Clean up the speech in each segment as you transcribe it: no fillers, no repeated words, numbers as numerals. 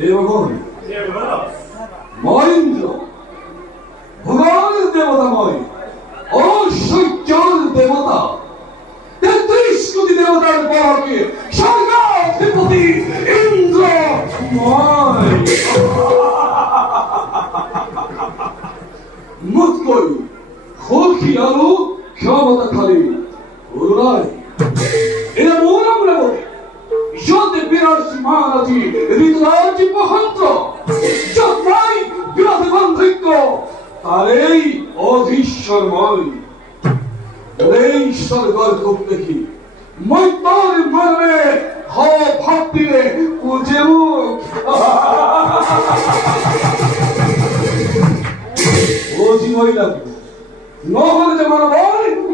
দেবগণ মহেন্দ্র ভগবানের দেবতাময় ঐশ্বর্যের দেবতা ৩৩ কোটি দেবতার পরকে স্বর্গাধিপতি ইন্দ্র মুখ করি খোলকি আলু ক্ষমতা খালি ওরাই এরা মৌরমরা বলে যদি বিরাজমান আছি হৃদয় মহন্ত্র যতই বিরাজমানযোগ্য তার এই অধীশ্বরময় এই স্বর্গর খুব দেখি মই তোর মনে হওয়া ভাবতিরে পুজে মুখ ওজি মহিলা নহলে যে মানব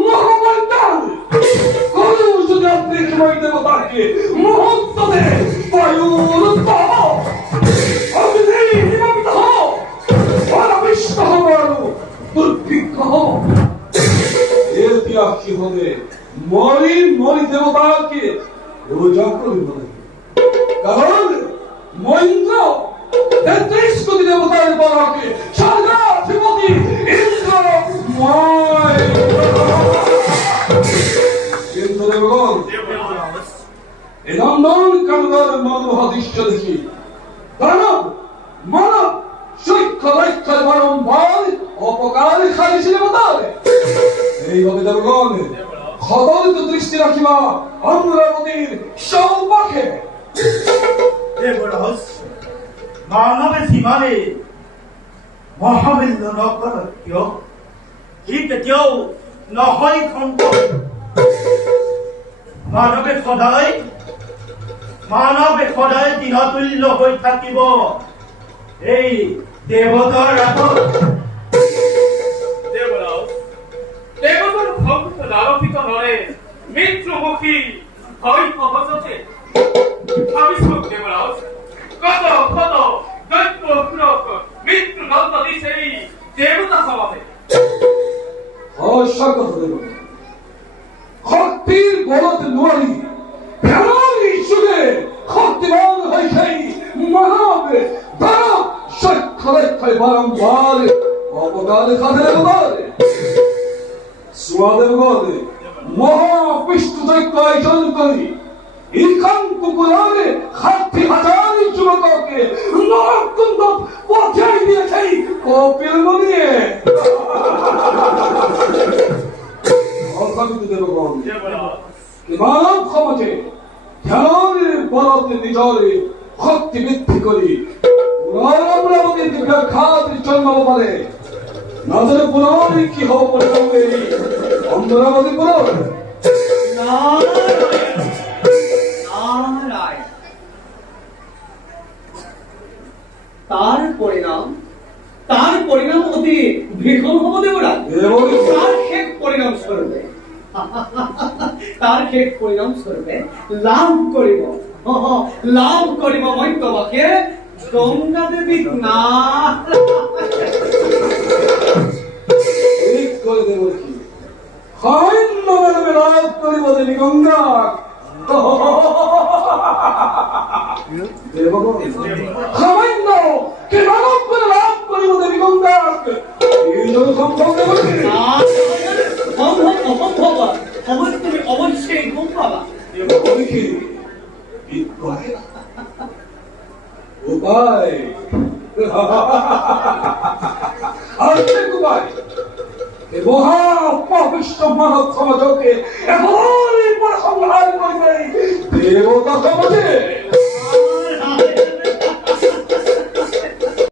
মহামন্তান কোনো যদি আপনি সময় দেব তাকে মুহূর্ততে বায়ুরুদ্ধ আমি নেই হিমন্ত অনাবিষ্ট হবারু দুর্ভিক্ষ এর দিয়া কি হবে মরি দেবতাকে পূজা করিব কারণ মহেন্দ্র ৩৩ কোটি দেবতার বলকে স্বর্গাধিপতি ইন্দ্র কিন্তু দেবগণ এই নন্দন কানগর মনোহর দৃশ্য দেখি দানব মানব সৈক্ষ রৈক্ষ বারম্বার অপকার খাইছে দেবতার এইভাবে দেবগণ খবরিত দৃষ্টি রাখিবা অমরাবতীর সৌপাখে দেবরাজ মানবে সীমারে মহাবিন্দ নকরত্য কি কেতিয়াও নহয় খন্ত মানবে সদায় দিনতুল্য হৈ থাকিব এই দেৱতাৰ ৰাতত দেবরাজ দেবতার ভক্ত লালপিত নয় মিত্রমুখী হয় সহজতে ভাবিস দেবরাজ কত দৈত্য পুরক মিত্র নন্দ দিছে এই দেবতা সমাজে স্বাগত দেব শক্তির বলদ নোৱাৰি প্রাণী যুগে শক্তিমান হৈ সেই মানৱ দানৱ সক্ষয় বারম্বার অপকার খাতে দেবতার সুয়াদেবগণ মহাবিষ্ণু দৈত্য আয়োজন করি ইখান কুকুরে ৬০,০০০ যুবককে নরকুণ্ড পথিয়াই দিয়েছে কপিল মুনিয়ে অসাবিত দেবগণ মানব সমাজে ধ্যানের বলতে নিজরে শক্তি বৃদ্ধি করি অমরাবতীকে ব্যাঘাত জন্মাব পারে না জানে পুনর কি হব পড়ে অমরাবতী পুনর তার পরিণাম অতি ভীষণ হব দেবরাজ তার শেষ পরিণাম স্বরূপে লাভ করিব মই তোমাকে গঙ্গা দেবী না ঠিক করে দেব কি সামান্য মানবে লাভ করিব দেবী গঙ্গা সামান্য কে মানব করে লাভ করিব দেবী গঙ্গা এই জন্য সম্ভব দেব তুমি অবশ্যই ঘুম পাবা উপায় মহা পাপিষ্ট মানব সমাজকে এখন সংহার করবে দেবতা সমাজে